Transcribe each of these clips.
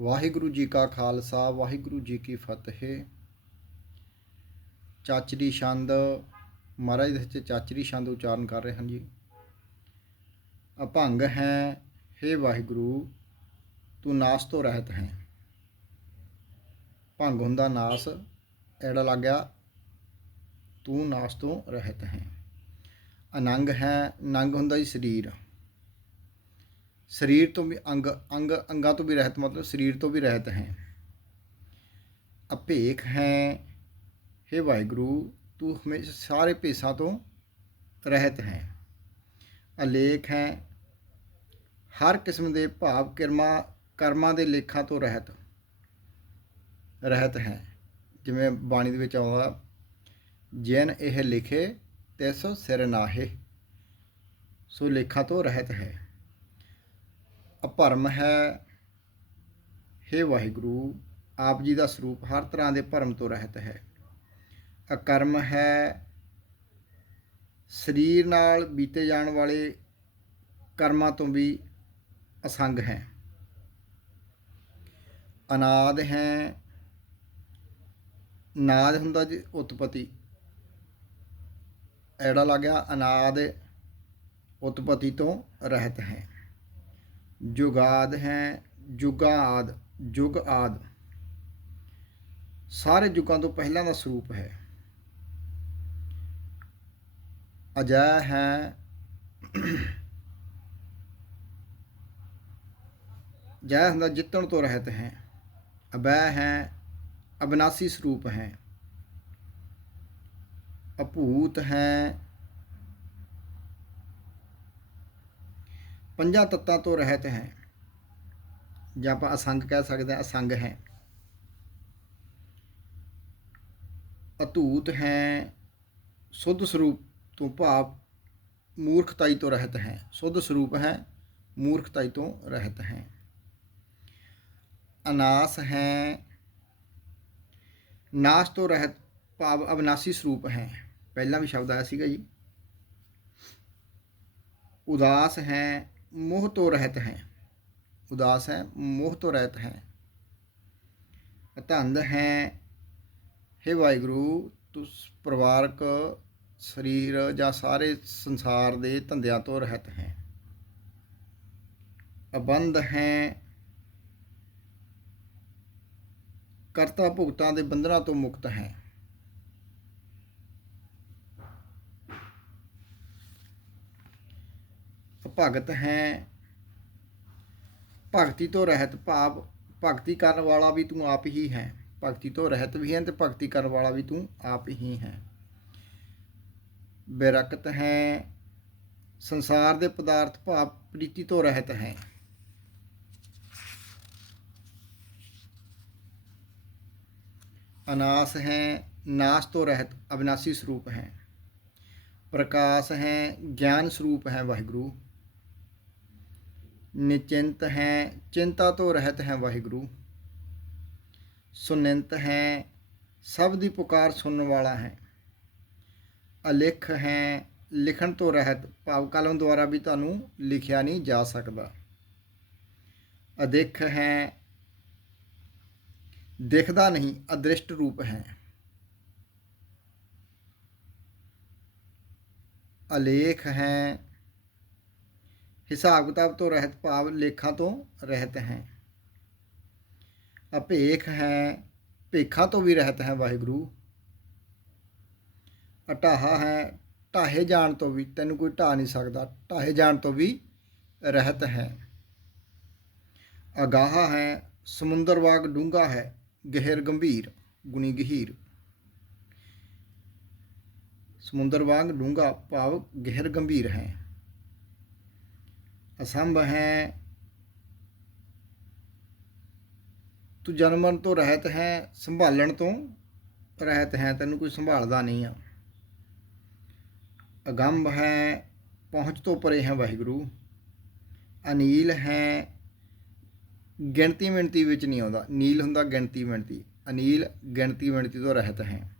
ਵਾਹਿਗੁਰੂ ਜੀ ਕਾ ਖਾਲਸਾ, ਵਾਹਿਗੁਰੂ ਜੀ ਕੀ ਫਤਿਹ। ਚਾਚਰੀ ਛੰਦ, ਮਹਾਰਾਜ ਦੇ ਵਿੱਚ ਚਾਚਰੀ ਛੰਦ ਉਚਾਰਨ ਕਰ ਰਹੇ ਹਨ ਜੀ। ਅਭੰਗ ਹੈ हे ਵਾਹਿਗੁਰੂ, ਤੂੰ ਨਾਸ ਤੋਂ ਰਹਿਤ ਹੈ। ਭੰਗ ਹੁੰਦਾ ਨਾਸ, ਐੜਾ ਲੱਗ ਗਿਆ, ਤੂੰ ਨਾਸ ਤੋਂ ਰਹਿਤ ਹੈ। ਅਨੰਗ ਹੈ, ਨੰਗ ਹੁੰਦਾ ਜੀ ਸਰੀਰ। ਸਰੀਰ ਤੋਂ ਵੀ ਅੰਗ ਅੰਗ, ਅੰਗਾਂ ਤੋਂ ਵੀ ਰਹਿਤ, ਮਤਲਬ ਸਰੀਰ ਤੋਂ ਵੀ ਰਹਿਤ ਹੈ। ਅਭੇਖ ਹੈ हे ਵਾਹਿਗੁਰੂ, ਤੂੰ ਹਮੇਸ਼ਾ ਸਾਰੇ ਭੇਸਾਂ ਤੋਂ ਰਹਿਤ ਹੈ। ਅਲੇਖ ਹੈ, ਹਰ ਕਿਸਮ ਦੇ ਭਾਵ ਕਰਮਾ, ਕਰਮਾਂ ਦੇ ਲੇਖਾਂ ਤੋਂ ਰਹਿਤ ਰਹਿਤ ਹੈ। ਜਿਵੇਂ ਬਾਣੀ ਦੇ ਵਿੱਚ ਆਉਂਦਾ, ਜੈਨ ਇਹ ਲਿਖੇ, ਤਿਸ ਸਿਰ ਨਾਹੇ, ਸੋ ਲੇਖਾਂ ਤੋਂ ਰਹਿਤ ਹੈ। ਅਭਰਮ ਹੈ। हे ਵਾਹਿਗੁਰੂ, ਆਪ ਜੀ ਦਾ ਸਰੂਪ ਹਰ ਤਰ੍ਹਾਂ ਦੇ ਭਰਮ ਤੋਂ ਰਹਿਤ ਹੈ। ਅਕਰਮ ਹੈ। ਸਰੀਰ ਨਾਲ ਬੀਤੇ ਜਾਣ ਵਾਲੇ ਕਰਮਾਂ ਤੋਂ ਵੀ ਅਸੰਗ ਹੈ। ਅਨਾਦ ਹੈ। ਨਾਦ ਹੁੰਦਾ ਜੀ ਉਤਪਤੀ। ਐੜਾ ਲੱਗਿਆ ਅਨਾਦ ਉਤਪਤੀ ਤੋਂ ਰਹਿਤ ਹੈ। ਜੁਗਾਦ ਹੈ, ਜੁਗਾਦ ਜੁਗ ਆਦ ਸਾਰੇ ਯੁੱਗਾਂ ਤੋਂ ਪਹਿਲਾਂ ਦਾ ਸਰੂਪ ਹੈ। ਅਜੈ ਹੈ। ਜੈ ਹੁੰਦਾ ਜਿੱਤਣ ਤੋਂ ਰਹਿਤ ਹੈ। ਅਬੈ ਹੈ, ਅਬਨਾਸੀ ਸਰੂਪ ਹੈ। ਅਭੂਤ ਹੈ ਪੰਜਾਂ ਤੱਤਾਂ ਤੋਂ ਰਹਿਤ ਹੈ। ਜਾਂ ਆਪਾਂ ਅਸੰਗ ਕਹਿ ਸਕਦੇ ਹਾਂ, ਅਸੰਗ ਹੈ। ਅਤੂਤ ਹੈ, ਸੁੱਧ ਸਰੂਪ ਤੋਂ ਭਾਵ ਮੂਰਖਤਾਈ ਤੋਂ ਰਹਿਤ ਹੈ। ਸੁੱਧ ਸਰੂਪ ਹੈ, ਮੂਰਖਤਾਈ ਤੋਂ ਰਹਿਤ ਹੈ। ਅਨਾਸ ਹੈ, ਨਾਸ ਤੋਂ ਰਹਿਤ ਭਾਵ ਅਬਨਾਸੀ ਸਰੂਪ ਹੈ। ਪਹਿਲਾਂ ਵੀ ਸ਼ਬਦ ਆਇਆ ਸੀਗਾ ਜੀ। ਉਦਾਸ ਹੈ ਮੋਹ ਤੋਂ ਰਹਿਤ ਹੈ, ਉਦਾਸ ਹੈ, ਮੋਹ ਤੋਂ ਰਹਿਤ ਹੈ। ਧੰਦ ਹੈ हे ਵਾਹਿਗੁਰੂ ਤੂੰ ਪਰਿਵਾਰਕ, ਸਰੀਰ ਜਾਂ ਸਾਰੇ ਸੰਸਾਰ ਦੇ ਧੰਦਿਆਂ ਤੋਂ ਰਹਿਤ ਹੈ। ਅਬੰਧ ਹੈ, ਕਰਤਾ ਭੁਗਤਾਂ ਦੇ ਬੰਧਨਾਂ ਤੋਂ ਮੁਕਤ ਹੈ। ਭਗਤ ਹੈ। ਭਗਤੀ ਤੋਂ ਰਹਿਤ ਭਾਵ, ਭਗਤੀ ਕਰਨ ਵਾਲਾ ਵੀ ਤੂੰ ਆਪ ਹੀ ਹੈ। ਭਗਤੀ ਤੋਂ ਰਹਿਤ ਵੀ ਹੈ ਤੇ ਭਗਤੀ ਕਰਨ ਵਾਲਾ ਵੀ ਤੂੰ ਆਪ ਹੀ ਹੈ। ਬਿਰਕਤ ਹੈ। ਸੰਸਾਰ ਦੇ ਪਦਾਰਥ ਭਾਵ ਪ੍ਰੀਤੀ ਤੋਂ ਰਹਿਤ ਹੈ। ਅਨਾਸ ਹੈ, ਨਾਸ ਤੋਂ ਰਹਿਤ ਅਬਿਨਾਸੀ ਸਰੂਪ ਹੈ। ਪ੍ਰਕਾਸ਼ ਹੈ, ਗਿਆਨ ਸਰੂਪ ਹੈ ਵਾਹਿਗੁਰੂ। ਨਿਚਿੰਤ ਹੈ, ਚਿੰਤਾ ਤੋਂ ਰਹਿਤ ਹੈ ਵਾਹਿਗੁਰੂ। ਸੁਨਿੰਤ ਹੈ, ਸਭ ਦੀ ਪੁਕਾਰ ਸੁਣਨ ਵਾਲਾ ਹੈ। ਅਲਿਖ ਹੈ, ਲਿਖਣ ਤੋਂ ਰਹਿਤ, ਭਾਵ ਕਲਮ ਦੁਆਰਾ ਵੀ ਤੁਹਾਨੂੰ ਲਿਖਿਆ ਨਹੀਂ ਜਾ ਸਕਦਾ। ਅਦਿਖ ਹੈ, ਦਿਖਦਾ ਨਹੀਂ, ਅਦ੍ਰਿਸ਼ਟ ਰੂਪ ਹੈ। ਅਲੇਖ ਹੈ ਹਿਸਾਬ ਕਿਤਾਬ ਤੋਂ ਰਹਿਤ ਭਾਵ ਲੇਖਾਂ ਤੋਂ ਰਹਿਤ ਹੈ। ਅਭੇਖ ਹੈ, ਭੇਖਾਂ ਤੋਂ ਵੀ ਰਹਿਤ ਹੈ ਵਾਹਿਗੁਰੂ। ਅਟਾਹਾ ਹੈ, ਢਾਹੇ ਜਾਣ ਤੋਂ ਵੀ, ਤੈਨੂੰ ਕੋਈ ਢਾ ਨਹੀਂ ਸਕਦਾ, ਢਾਹੇ ਜਾਣ ਤੋਂ ਵੀ ਰਹਿਤ ਹੈ। ਅਗਾਹ ਹੈ, ਸਮੁੰਦਰ ਵਾਗ ਡੂੰਘਾ ਹੈ, ਗਹਿਰ ਗੰਭੀਰ, ਗੁਣੀ ਗਹੀਰ। ਸਮੁੰਦਰ ਵਾਂਗ ਡੂੰਘਾ ਭਾਵ ਗਹਿਰ ਗੰਭੀਰ ਹੈ। ਅਸੰਭ ਹੈ। ਤੂੰ ਜਨਮਨ ਤੋਂ ਰਹਿਤ ਹੈ, ਸੰਭਾਲਣ ਤੋਂ ਰਹਿਤ ਹੈ, ਤੈਨੂੰ ਕੋਈ ਸੰਭਾਲਦਾ ਨਹੀਂ ਆ। ਅਗੰਭ ਹੈ, ਪਹੁੰਚ ਤੋਂ ਪਰੇ ਹੈ ਵਾਹਿਗੁਰੂ। ਅਨੀਲ ਹੈ, ਗਿਣਤੀ ਮਿਣਤੀ ਵਿੱਚ ਨਹੀਂ ਆਉਂਦਾ। ਨੀਲ ਹੁੰਦਾ ਗਿਣਤੀ ਮਿਣਤੀ। ਅਨੀਲ ਗਿਣਤੀ ਮਿਣਤੀ ਤੋਂ ਰਹਿਤ ਹੈ।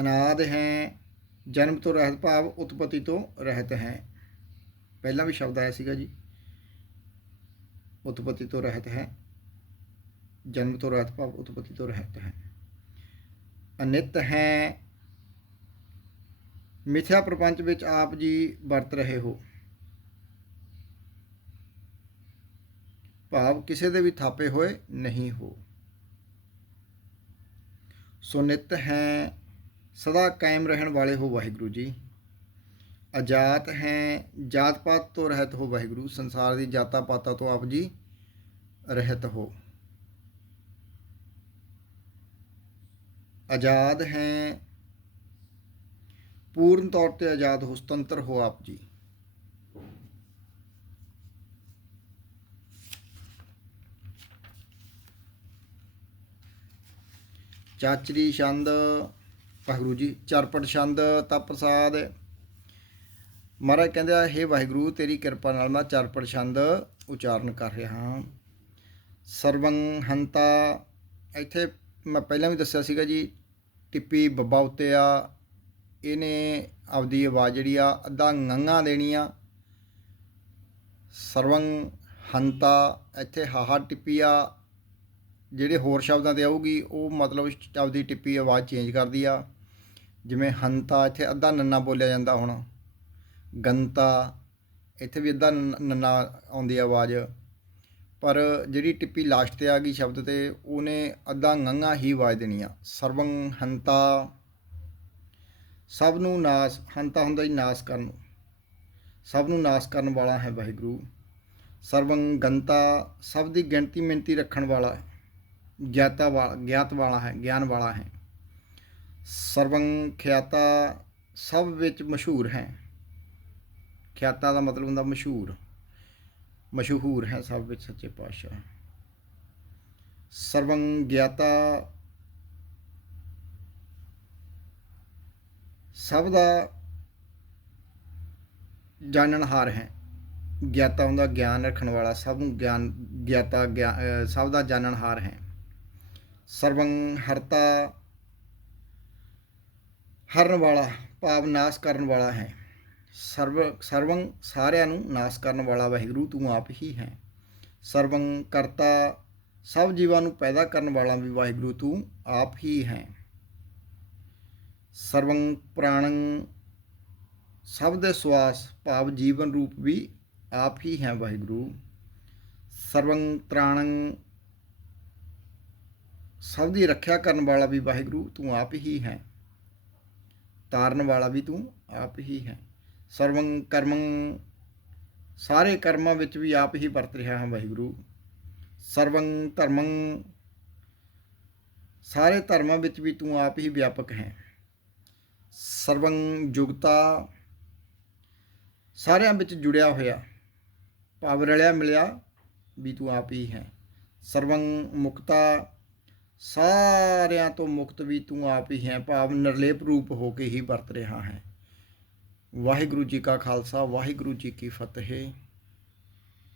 ਅਨਾਦ ਹੈ ਜਨਮ ਤੋਂ ਰਹਿਤ ਭਾਵ ਉਤਪਤੀ ਤੋਂ ਰਹਿਤ ਹੈ। ਪਹਿਲਾਂ ਵੀ ਸ਼ਬਦ ਆਇਆ ਸੀਗਾ ਜੀ। ਉਤਪਤੀ ਤੋਂ ਰਹਿਤ ਹੈ। ਜਨਮ ਤੋਂ ਰਹਿਤ ਭਾਵ ਉਤਪਤੀ ਤੋਂ ਰਹਿਤ ਹੈ। ਅਨਿਤ ਹੈ। ਮਿਥਿਆ ਪ੍ਰਪੰਚ ਵਿੱਚ ਆਪ ਜੀ ਵਰਤ ਰਹੇ ਹੋ। ਭਾਵ ਕਿਸੇ ਦੇ ਵੀ ਥਾਪੇ ਹੋਏ ਨਹੀਂ ਹੋ। ਸੋ ਹੈ। ਸਦਾ ਕਾਇਮ ਰਹਿਣ ਵਾਲੇ ਹੋ ਵਾਹਿਗੁਰੂ ਜੀ। ਆਜ਼ਾਦ ਹੈ, ਜਾਤ ਪਾਤ ਤੋਂ ਰਹਿਤ ਹੋ ਵਾਹਿਗੁਰੂ, ਸੰਸਾਰ ਦੀ ਜਾਤਾਂ ਪਾਤਾਂ ਤੋਂ ਆਪ ਜੀ ਰਹਿਤ ਹੋ। ਆਜ਼ਾਦ ਹੈ, ਪੂਰਨ ਤੌਰ ਤੇ ਆਜ਼ਾਦ ਹੋ, ਸੁਤੰਤਰ ਹੋ ਆਪ ਜੀ। ਚਾਚਰੀ ਛੰਦ ਵਾਹਿਗੁਰੂ ਜੀ ਚਰਪਟ ਛੰਦ, ਤਪ ਪ੍ਰਸਾਦ। ਮਹਾਰਾਜ ਕਹਿੰਦੇ ਆ, ਹੇ ਵਾਹਿਗੁਰੂ, ਤੇਰੀ ਕਿਰਪਾ ਨਾਲ ਮੈਂ ਚਰਪਟ ਛੰਦ ਉਚਾਰਨ ਕਰ ਰਿਹਾ ਹਾਂ। ਸਰਵੰ ਹੰਤਾ, ਇੱਥੇ ਮੈਂ ਪਹਿਲਾਂ ਵੀ ਦੱਸਿਆ ਸੀਗਾ ਜੀ, ਟਿੱਪੀ ਬੱਬਾ ਉੱਤੇ ਆ, ਇਹਨੇ ਆਪਦੀ ਆਵਾਜ਼ ਜਿਹੜੀ ਆ, ਅੱਧਾ ngੰਗਾ ਦੇਣੀ ਆ। ਸਰਵੰ ਹੰਤਾ, ਇੱਥੇ ਹਾਹਾ ਟਿੱਪੀ ਆ, ਜਿਹੜੇ ਹੋਰ ਸ਼ਬਦਾਂ ਤੇ ਆਊਗੀ, ਉਹ ਮਤਲਬ ਆਪਦੀ ਟਿੱਪੀ ਆਵਾਜ਼ ਚੇਂਜ ਕਰਦੀ ਆ। ਜਿਵੇਂ ਹੰਤਾ, ਇੱਥੇ ਅੱਧਾ ਨੰਨਾ ਬੋਲਿਆ ਜਾਂਦਾ ਹੁਣ। ਗੰਤਾ, ਇੱਥੇ ਵੀ ਅੱਧਾ ਨ- ਨੰਨਾ ਆਉਂਦੀ ਆਵਾਜ਼। ਪਰ ਜਿਹੜੀ ਟਿੱਪੀ ਲਾਸਟ ਤੇ ਆ ਗਈ ਸ਼ਬਦ ਤੇ, ਉਹਨੇ ਅੱਧਾ ngੰਗਾ ਹੀ ਆਵਾਜ਼ ਦੇਣੀ ਆ ਸਰਵੰ ਹੰਤਾ, ਸਭ ਨੂੰ ਨਾਸ, ਹੰਤਾ ਹੁੰਦਾ ਹੀ ਨਾਸ ਕਰਨ ਸਭ ਨੂੰ ਨਾਸ ਕਰਨ ਵਾਲਾ ਹੈ ਵਾਹਿਗੁਰੂ। ਸਰਵੰ ਗੰਤਾ, ਸਭ ਦੀ ਗਿਣਤੀ ਮਿੰਤੀ ਰੱਖਣ ਵਾਲਾ ਗਿਆਤਾ ਵਾਲਾ, ਗਿਆਤ ਵਾਲਾ ਹੈ, ਗਿਆਨ ਵਾਲਾ ਹੈ। ਸਰਵੰ ਖਿਆਤਾ ਸਭ ਵਿੱਚ ਮਸ਼ਹੂਰ ਹੈ। ਖਿਆਤਾ ਦਾ ਮਤਲਬ ਹੁੰਦਾ ਮਸ਼ਹੂਰ। ਮਸ਼ਹੂਰ ਹੈ ਸਭ ਵਿੱਚ ਸੱਚੇ ਪਾਤਸ਼ਾਹ। ਸਰਵੰ ਗਿਆਤਾ ਸਭ ਦਾ ਜਾਣਨਹਾਰ ਹੈ। ਗਿਆਤਾ ਹੁੰਦਾ ਗਿਆਨ ਰੱਖਣ ਵਾਲਾ, ਸਭ ਨੂੰ ਗਿਆਨ, ਗਿਆਤਾ, ਗਿਆ- ਸਭ ਦਾ ਜਾਣਨਹਾਰ ਹੈ। ਸਰਵੰ ਹਰਤਾ ਹਰਨ ਵਾਲਾ, ਭਾਵ ਨਾਸ ਕਰਨ ਵਾਲਾ ਹੈ। ਸਰਵ, ਸਰਵੰ ਸਾਰਿਆਂ ਨੂੰ ਨਾਸ ਕਰਨ ਵਾਲਾ ਵਾਹਿਗੁਰੂ ਤੂੰ ਆਪ ਹੀ ਹੈ। ਸਰਵੰ ਕਰਤਾ ਸਭ ਜੀਵਾਂ ਨੂੰ ਪੈਦਾ ਕਰਨ ਵਾਲਾ ਵੀ ਵਾਹਿਗੁਰੂ ਤੂੰ ਆਪ ਹੀ ਹੈ। ਸਰਵੰ ਪ੍ਰਾਣੰ ਸਭ ਦੇ ਸਵਾਸ ਭਾਵ ਜੀਵਨ ਰੂਪ ਵੀ ਆਪ ਹੀ ਹੈ ਵਾਹਿਗੁਰੂ। ਸਰਵੰ ਤ੍ਰਾਣੰ ਸਭ ਦੀ ਰੱਖਿਆ ਕਰਨ ਵਾਲਾ ਵੀ ਵਾਹਿਗੁਰੂ ਤੂੰ ਆਪ ਹੀ ਹੈ। ਤਾਰਨ ਵਾਲਾ ਵੀ ਤੂੰ ਆਪ ਹੀ ਹੈ। ਸਰਵੰ ਕਰਮੰ, ਸਾਰੇ ਕਰਮਾਂ ਵਿੱਚ ਵੀ ਆਪ ਹੀ ਵਰਤ ਰਿਹਾ ਹੈ ਵਾਹਿਗੁਰੂ। ਸਰਵੰ ਧਰਮੰ, ਸਾਰੇ ਧਰਮਾਂ ਵਿੱਚ ਵੀ ਤੂੰ ਆਪ ਹੀ ਵਿਆਪਕ ਹੈ। ਸਰਵੰ ਜੁਗਤਾ, ਸਾਰਿਆਂ ਵਿੱਚ ਜੁੜਿਆ ਹੋਇਆ, ਭਾਵ ਰਲਿਆ ਮਿਲਿਆ ਵੀ ਤੂੰ ਆਪ ਹੀ ਹੈ। ਸਰਵੰ ਮੁਕਤਾ ਸਾਰਿਆਂ ਤੋਂ ਮੁਕਤ ਵੀ ਤੂੰ ਆਪ ਹੀ ਹੈ, ਭਾਵ ਨਿਰਲੇਪ ਰੂਪ ਹੋ ਕੇ ਹੀ ਵਰਤ ਰਿਹਾ ਹੈ। ਵਾਹਿਗੁਰੂ ਜੀ ਕਾ ਖਾਲਸਾ, ਵਾਹਿਗੁਰੂ ਜੀ ਕੀ ਫਤਿਹ।